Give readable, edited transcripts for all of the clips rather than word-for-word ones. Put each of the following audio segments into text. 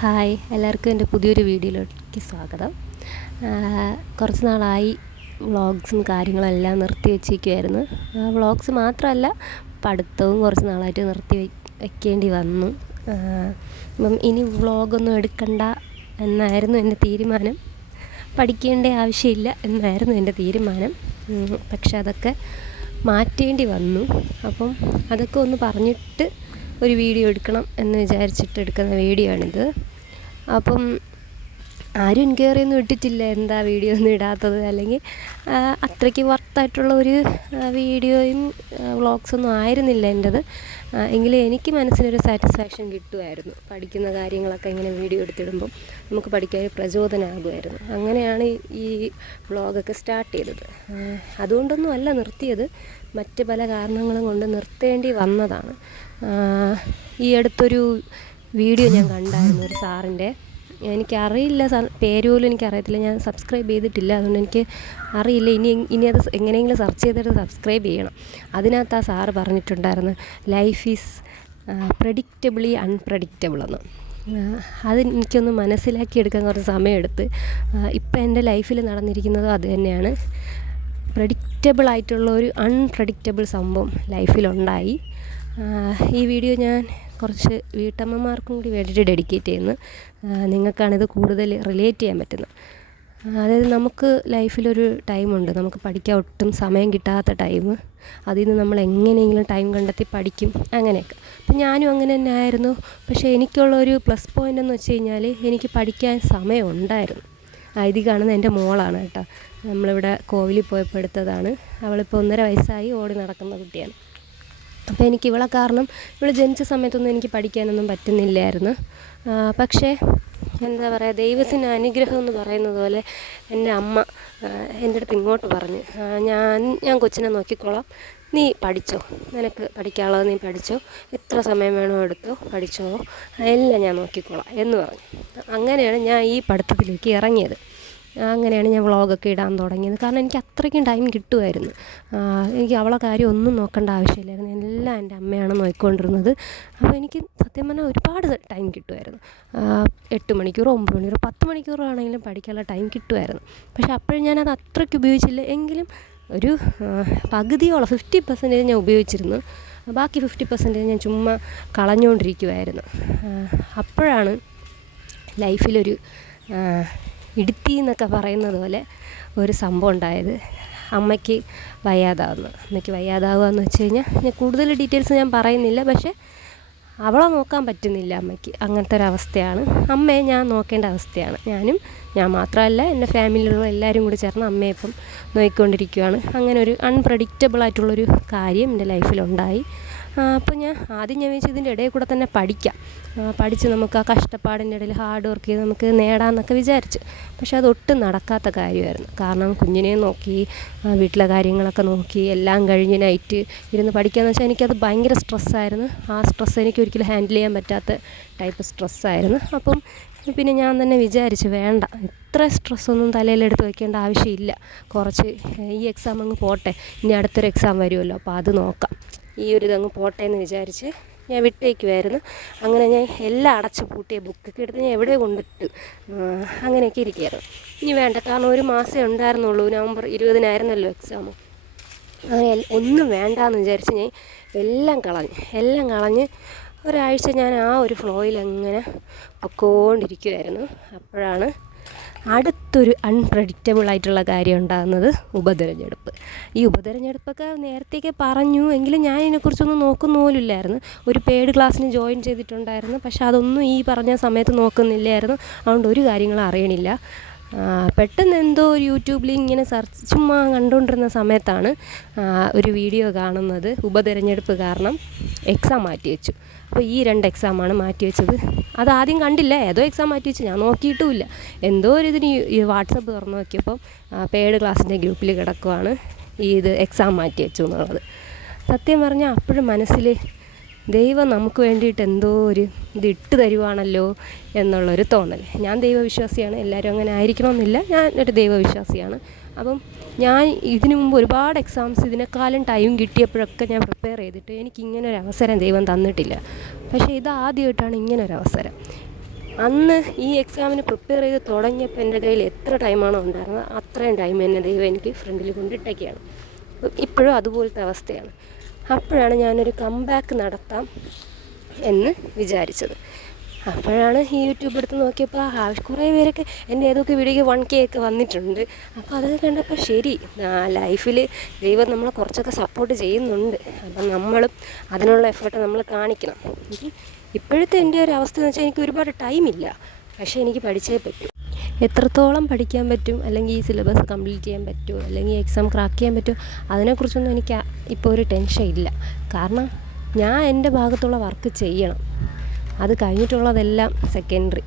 Hi, എല്ലാവർക്കും എൻ്റെ പുതിയൊരു വീഡിയോയിലേക്ക് സ്വാഗതം. കുറച്ച് നാളായി വ്ളോഗ്സും കാര്യങ്ങളെല്ലാം നിർത്തി വെച്ചിരിക്കുമായിരുന്നു. വ്ളോഗ്സ് മാത്രമല്ല, പഠിത്തവും കുറച്ച് നാളായിട്ട് നിർത്തി വയ്ക്കേണ്ടി വന്നു. അപ്പം ഇനി വ്ളോഗൊന്നും എടുക്കണ്ട എന്നായിരുന്നു എൻ്റെ തീരുമാനം. പഠിക്കേണ്ട ആവശ്യമില്ല എന്നായിരുന്നു എൻ്റെ തീരുമാനം. പക്ഷെ അതൊക്കെ മാറ്റേണ്ടി വന്നു. അപ്പം അതൊക്കെ ഒന്ന് പറഞ്ഞിട്ട് ഒരു വീഡിയോ എടുക്കണം എന്ന് വിചാരിച്ചിട്ട് എടുക്കുന്ന വീഡിയോ ആണിത്. അപ്പം ആരും എൻക്വയറി ഒന്നും ഇട്ടിട്ടില്ല എന്താ വീഡിയോ ഒന്നും ഇടാത്തത്, അല്ലെങ്കിൽ അത്രയ്ക്ക് വർത്തായിട്ടുള്ള ഒരു വീഡിയോയും വ്ളോഗ്സൊന്നും ആയിരുന്നില്ല എൻ്റെത്. എങ്കിലും എനിക്ക് മനസ്സിനൊരു സാറ്റിസ്ഫാക്ഷൻ കിട്ടുമായിരുന്നു. പഠിക്കുന്ന കാര്യങ്ങളൊക്കെ ഇങ്ങനെ വീഡിയോ എടുത്തിടുമ്പം നമുക്ക് പഠിക്കാൻ ഒരു പ്രചോദനമാകുമായിരുന്നു. അങ്ങനെയാണ് ഈ വ്ളോഗൊക്കെ സ്റ്റാർട്ട് ചെയ്തത്. അതുകൊണ്ടൊന്നും അല്ല നിർത്തിയത്, മറ്റ് പല കാരണങ്ങളും കൊണ്ട് നിർത്തേണ്ടി വന്നതാണ്. ഈ അടുത്തൊരു വീഡിയോ ഞാൻ കണ്ടായിരുന്നു ഒരു സാറിൻ്റെ. എനിക്കറിയില്ല, പേര് പോലും എനിക്കറിയത്തില്ല, ഞാൻ സബ്സ്ക്രൈബ് ചെയ്തിട്ടില്ല, അതുകൊണ്ട് എനിക്ക് അറിയില്ല. ഇനി അത് എങ്ങനെയെങ്കിലും സെർച്ച് ചെയ്തിട്ട് സബ്സ്ക്രൈബ് ചെയ്യണം. അതിനകത്ത് ആ സാറ് പറഞ്ഞിട്ടുണ്ടായിരുന്നു, ലൈഫ് ഈസ് പ്രെഡിക്റ്റബിളി അൺപ്രെഡിക്റ്റബിൾ എന്ന്. അത് എനിക്കൊന്ന് മനസ്സിലാക്കിയെടുക്കാൻ കുറച്ച് സമയമെടുത്ത്. ഇപ്പം എൻ്റെ ലൈഫിൽ നടന്നിരിക്കുന്നതും അത് തന്നെയാണ്. പ്രെഡിക്റ്റബിൾ ആയിട്ടുള്ള ഒരു അൺപ്രെഡിക്റ്റബിൾ സംഭവം ലൈഫിലുണ്ടായി. ഈ വീഡിയോ ഞാൻ കുറച്ച് വീട്ടമ്മമാർക്കും കൂടി വേണ്ടിയിട്ട് ഡെഡിക്കേറ്റ് ചെയ്യുന്നു. നിങ്ങൾക്കാണിത് കൂടുതൽ റിലേറ്റ് ചെയ്യാൻ പറ്റുന്നത്. അതായത് നമുക്ക് ലൈഫിലൊരു ടൈമുണ്ട്, നമുക്ക് പഠിക്കാൻ ഒട്ടും സമയം കിട്ടാത്ത ടൈം. അതിൽ നിന്ന് നമ്മൾ എങ്ങനെയെങ്കിലും ടൈം കണ്ടെത്തി പഠിക്കും, അങ്ങനെയൊക്കെ. അപ്പം ഞാനും അങ്ങനെ തന്നെ ആയിരുന്നു. പക്ഷേ എനിക്കുള്ളൊരു പ്ലസ് പോയിൻ്റ് എന്ന് വെച്ച് കഴിഞ്ഞാൽ എനിക്ക് പഠിക്കാൻ സമയം ഉണ്ടായിരുന്നു. ഇത് കാണുന്ന എൻ്റെ മോളാണ് കേട്ടോ. നമ്മളിവിടെ കോവിലിൽ പോയപ്പോൾ എടുത്തതാണ്. അവളിപ്പോൾ 1.5 വയസ്സായി, ഓടി നടക്കുന്ന കുട്ടിയാണ്. അപ്പോൾ എനിക്ക് ഇവളെ കാരണം, ഇവൾ ജനിച്ച സമയത്തൊന്നും എനിക്ക് പഠിക്കാനൊന്നും പറ്റുന്നില്ലായിരുന്നു. പക്ഷേ എന്താ പറയുക, ദൈവത്തിൻ്റെ അനുഗ്രഹം എന്ന് പറയുന്നത് പോലെ എൻ്റെ അമ്മ എൻ്റെ അടുത്ത് ഇങ്ങോട്ട് പറഞ്ഞു, ഞാൻ കൊച്ചിനെ നോക്കിക്കോളാം, നീ പഠിച്ചോ, നിനക്ക് പഠിക്കാനുള്ളത് നീ പഠിച്ചോ, എത്ര സമയം വേണോ എടുത്തോ പഠിച്ചോ, എല്ലാം ഞാൻ നോക്കിക്കോളാം എന്ന് പറഞ്ഞു. അങ്ങനെയാണ് ഞാൻ ഈ പഠിത്തത്തിലേക്ക് ഇറങ്ങിയത്. അങ്ങനെയാണ് ഞാൻ വ്ളോഗൊക്കെ ഇടാൻ തുടങ്ങിയത്. കാരണം എനിക്ക് അത്രയ്ക്കും ടൈം കിട്ടുമായിരുന്നു. എനിക്ക് അവളെ കാര്യം ഒന്നും നോക്കേണ്ട ആവശ്യമില്ലായിരുന്നു, എല്ലാം എൻ്റെ അമ്മയാണ് നോക്കിക്കൊണ്ടിരുന്നത്. അപ്പോൾ എനിക്ക് സത്യം പറഞ്ഞാൽ ഒരുപാട് ടൈം കിട്ടുമായിരുന്നു. 8 മണിക്കൂറോ 9 മണിക്കൂറോ 10 മണിക്കൂറോ ആണെങ്കിലും പഠിക്കാനുള്ള ടൈം കിട്ടുമായിരുന്നു. പക്ഷേ അപ്പോഴും ഞാനത് അത്രയ്ക്ക് ഉപയോഗിച്ചില്ല. എങ്കിലും ഒരു പകുതിയോളം 50% ഞാൻ ഉപയോഗിച്ചിരുന്നു. ബാക്കി 50% ഞാൻ ചുമ്മാ കളഞ്ഞുകൊണ്ടിരിക്കുമായിരുന്നു. അപ്പോഴാണ് ലൈഫിലൊരു ഇടുത്തി എന്നൊക്കെ പറയുന്നത് പോലെ ഒരു സംഭവം ഉണ്ടായത്. അമ്മയ്ക്ക് വയ്യാതാവുക എന്ന് വെച്ച് കഴിഞ്ഞാൽ ഞാൻ കൂടുതൽ ഡീറ്റെയിൽസ് ഞാൻ പറയുന്നില്ല. പക്ഷേ അവളെ നോക്കാൻ പറ്റുന്നില്ല അമ്മയ്ക്ക്. അങ്ങനത്തെ ഒരവസ്ഥയാണ്. അമ്മയെ ഞാൻ നോക്കേണ്ട അവസ്ഥയാണ്. ഞാൻ മാത്രമല്ല, എൻ്റെ ഫാമിലിയിലുള്ള എല്ലാവരും കൂടി ചേർന്ന് അമ്മയെ ഇപ്പം നോക്കിക്കൊണ്ടിരിക്കുകയാണ്. അങ്ങനെ ഒരു അൺപ്രെഡിക്റ്റബിളായിട്ടുള്ളൊരു കാര്യം എൻ്റെ ലൈഫിലുണ്ടായി. അപ്പോൾ ആദ്യം ഞാൻ വിചാരിച്ചു ഇതിൻ്റെ ഇടയിൽ കൂടെ തന്നെ പഠിച്ച് നമുക്ക് ആ കഷ്ടപ്പാടിൻ്റെ ഇടയിൽ ഹാർഡ് വർക്ക് ചെയ്ത് നമുക്ക് നേടാമെന്നൊക്കെ വിചാരിച്ചു. പക്ഷേ അതൊട്ടും നടക്കാത്ത കാര്യമായിരുന്നു. കാരണം കുഞ്ഞിനെ നോക്കി, വീട്ടിലെ കാര്യങ്ങളൊക്കെ നോക്കി, എല്ലാം കഴിഞ്ഞ് നൈറ്റ് ഇരുന്ന് പഠിക്കാമെന്ന് വെച്ചാൽ എനിക്കത് ഭയങ്കര സ്ട്രെസ്സായിരുന്നു. ആ സ്ട്രെസ്സ് എനിക്ക് ഒരിക്കലും ഹാൻഡിൽ ചെയ്യാൻ പറ്റാത്ത ടൈപ്പ് സ്ട്രെസ്സായിരുന്നു. അപ്പം പിന്നെ ഞാൻ തന്നെ വിചാരിച്ചു, വേണ്ട, ഇത്ര സ്ട്രെസ്സൊന്നും തലയിലെടുത്ത് വയ്ക്കേണ്ട ആവശ്യമില്ല. കുറച്ച് ഈ എക്സാം അങ്ങ് പോട്ടെ, ഇനി അടുത്തൊരു എക്സാം വരുമല്ലോ, അപ്പോൾ അത് നോക്കാം, ഈ ഒരു ഇതങ്ങ് പോട്ടെ എന്ന് വിചാരിച്ച് ഞാൻ വിട്ടേക്കുമായിരുന്നു. അങ്ങനെ ഞാൻ എല്ലാം അടച്ച് പൂട്ടിയ ബുക്കൊക്കെ എടുത്ത് ഞാൻ എവിടെ കൊണ്ടിട്ട് അങ്ങനെയൊക്കെ ഇരിക്കുകയായിരുന്നു. ഇനി വേണ്ട, കാരണം 1 മാസമേ ഉണ്ടായിരുന്നുള്ളൂ. നവംബർ 20-നായിരുന്നല്ലോ എക്സാം. അങ്ങനെ ഒന്നും വേണ്ടാന്ന് വിചാരിച്ച് ഞാൻ എല്ലാം കളഞ്ഞ് ഒരാഴ്ച ഞാൻ ആ ഒരു ഫ്ലോയിൽ അങ്ങനെ പൊക്കോണ്ടിരിക്കുമായിരുന്നു. അപ്പോഴാണ് അടുത്തൊരു അൺപ്രെഡിക്റ്റബിൾ ആയിട്ടുള്ള കാര്യം ഉണ്ടാകുന്നത്, ഉപതെരഞ്ഞെടുപ്പ്. ഈ ഉപതെരഞ്ഞെടുപ്പൊക്കെ നേരത്തേക്ക് പറഞ്ഞു, എങ്കിലും ഞാൻ ഇതിനെക്കുറിച്ചൊന്നും നോക്കുന്ന പോലും ഇല്ലായിരുന്നു. ഒരു പെയ്ഡ് ക്ലാസ്സിന് ജോയിൻ ചെയ്തിട്ടുണ്ടായിരുന്നു, പക്ഷെ അതൊന്നും ഈ പറഞ്ഞ സമയത്ത് നോക്കുന്നില്ലായിരുന്നു. അതുകൊണ്ട് ഒരു കാര്യങ്ങളും അറിയണില്ല. പെട്ടെന്ന് എന്തോ ഒരു യൂട്യൂബിൽ ഇങ്ങനെ ചുമ്മാ കണ്ടുകൊണ്ടിരുന്ന സമയത്താണ് ഒരു വീഡിയോ കാണുന്നത്, ഉപതെരഞ്ഞെടുപ്പ് കാരണം എക്സാം മാറ്റി വെച്ചു. അപ്പോൾ ഈ 2 എക്സാമാണ് മാറ്റി വെച്ചത്. അതാദ്യം കണ്ടില്ല, ഏതോ എക്സാം മാറ്റി വെച്ചു, ഞാൻ നോക്കിയിട്ടുമില്ല. എന്തോ ഒരു ഇതിന് ഈ വാട്സപ്പ് തുറന്ന് നോക്കിയപ്പം പെയ്ഡ് ക്ലാസ്സിൻ്റെ ഗ്രൂപ്പിൽ കിടക്കുവാണ് ഇത് എക്സാം മാറ്റി വെച്ചു എന്നുള്ളത്. സത്യം പറഞ്ഞാൽ അപ്പോഴും മനസ്സിൽ ദൈവം നമുക്ക് വേണ്ടിയിട്ട് എന്തോ ഒരു ഇത് ഇട്ട് തരുവാണല്ലോ എന്നുള്ളൊരു തോന്നൽ. ഞാൻ ദൈവവിശ്വാസിയാണ്, എല്ലാവരും അങ്ങനെ ആയിരിക്കണമെന്നില്ല, ഞാൻ ഒരു ദൈവവിശ്വാസിയാണ്. അപ്പം ഞാൻ ഇതിനു മുമ്പ് ഒരുപാട് എക്സാംസ് ഇതിനേക്കാളും ടൈം കിട്ടിയപ്പോഴൊക്കെ ഞാൻ പ്രിപ്പയർ ചെയ്തിട്ട് എനിക്കിങ്ങനൊരു അവസരം ദൈവം തന്നിട്ടില്ല. പക്ഷേ ഇതാദ്യമായിട്ടാണ് ഇങ്ങനൊരവസരം. അന്ന് ഈ എക്സാമിന് പ്രിപ്പയർ ചെയ്ത് തുടങ്ങിയപ്പോൾ എൻ്റെ കയ്യിൽ എത്ര ടൈമാണോ ഉണ്ടായിരുന്നത് അത്രയും ടൈം എന്നെ ദൈവം എനിക്ക് ഫ്രണ്ടിൽ കൊണ്ടിട്ടൊക്കെയാണ്. ഇപ്പോഴും അതുപോലത്തെ അവസ്ഥയാണ്. അപ്പോഴാണ് ഞാനൊരു കംബാക്ക് നടത്താം എന്ന് വിചാരിച്ചത്. അപ്പോഴാണ് ഈ യൂട്യൂബ് എടുത്ത് നോക്കിയപ്പോൾ കുറേ പേരൊക്കെ എൻ്റെ ഏതൊക്കെ വീഡിയോയ്ക്ക് 1K ഒക്കെ വന്നിട്ടുണ്ട്. അപ്പോൾ അതൊക്കെ കണ്ടപ്പോൾ ശരി, ലൈഫിൽ ദൈവം നമ്മളെ കുറച്ചൊക്കെ സപ്പോർട്ട് ചെയ്യുന്നുണ്ട്. അപ്പം നമ്മളും അതിനുള്ള എഫേർട്ട് നമ്മൾ കാണിക്കണം. ഇപ്പോഴത്തെ എൻ്റെ ഒരു അവസ്ഥ എന്ന് വെച്ചാൽ എനിക്ക് ഒരുപാട് ടൈമില്ല, പക്ഷേ എനിക്ക് പഠിച്ചേ പറ്റൂ. എത്രത്തോളം പഠിക്കാൻ പറ്റും, അല്ലെങ്കിൽ ഈ സിലബസ് കംപ്ലീറ്റ് ചെയ്യാൻ പറ്റുമോ, അല്ലെങ്കിൽ എക്സാം ക്രാക്ക് ചെയ്യാൻ പറ്റുമോ, അതിനെക്കുറിച്ചൊന്നും എനിക്ക് ഇപ്പോൾ ഒരു ടെൻഷൻ ഇല്ല. കാരണം ഞാൻ എൻ്റെ ഭാഗത്തുള്ള വർക്ക് ചെയ്യണം. അത് കഴിഞ്ഞിട്ടുള്ളതെല്ലാം സെക്കൻഡറി.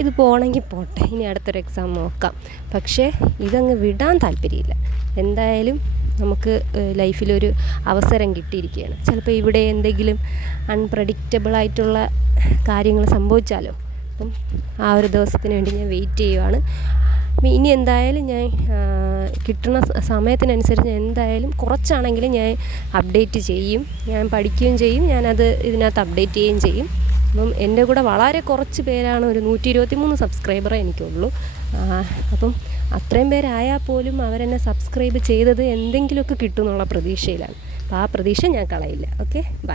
ഇത് പോകണമെങ്കിൽ പോട്ടെ, ഇനി അടുത്തൊരു എക്സാം നോക്കാം. പക്ഷേ ഇതങ്ങ് വിടാൻ താല്പര്യമില്ല. എന്തായാലും നമുക്ക് ലൈഫിലൊരു അവസരം കിട്ടിയിരിക്കുകയാണ്. ചിലപ്പോൾ ഇവിടെ എന്തെങ്കിലും അൺപ്രഡിക്റ്റബിളായിട്ടുള്ള കാര്യങ്ങൾ സംഭവിച്ചാലോ. അപ്പം ആ ഒരു ദിവസത്തിന് വേണ്ടി ഞാൻ വെയിറ്റ് ചെയ്യുവാണ്. അപ്പം ഇനി എന്തായാലും ഞാൻ കിട്ടുന്ന സമയത്തിനനുസരിച്ച് എന്തായാലും കുറച്ചാണെങ്കിലും ഞാൻ അപ്ഡേറ്റ് ചെയ്യും. ഞാൻ പഠിക്കുകയും ചെയ്യും, ഞാനത് ഇതിനകത്ത് അപ്ഡേറ്റ് ചെയ്യുകയും ചെയ്യും. അപ്പം എൻ്റെ കൂടെ വളരെ കുറച്ച് പേരാണ്, ഒരു 123 സബ്സ്ക്രൈബറേ എനിക്കുള്ളൂ. അപ്പം അത്രയും പേരായാൽ പോലും അവരെന്നെ സബ്സ്ക്രൈബ് ചെയ്തത് എന്തെങ്കിലുമൊക്കെ കിട്ടും എന്നുള്ള പ്രതീക്ഷയിലാണ്. അപ്പോൾ ആ പ്രതീക്ഷ ഞാൻ കളയില്ല. Okay, by.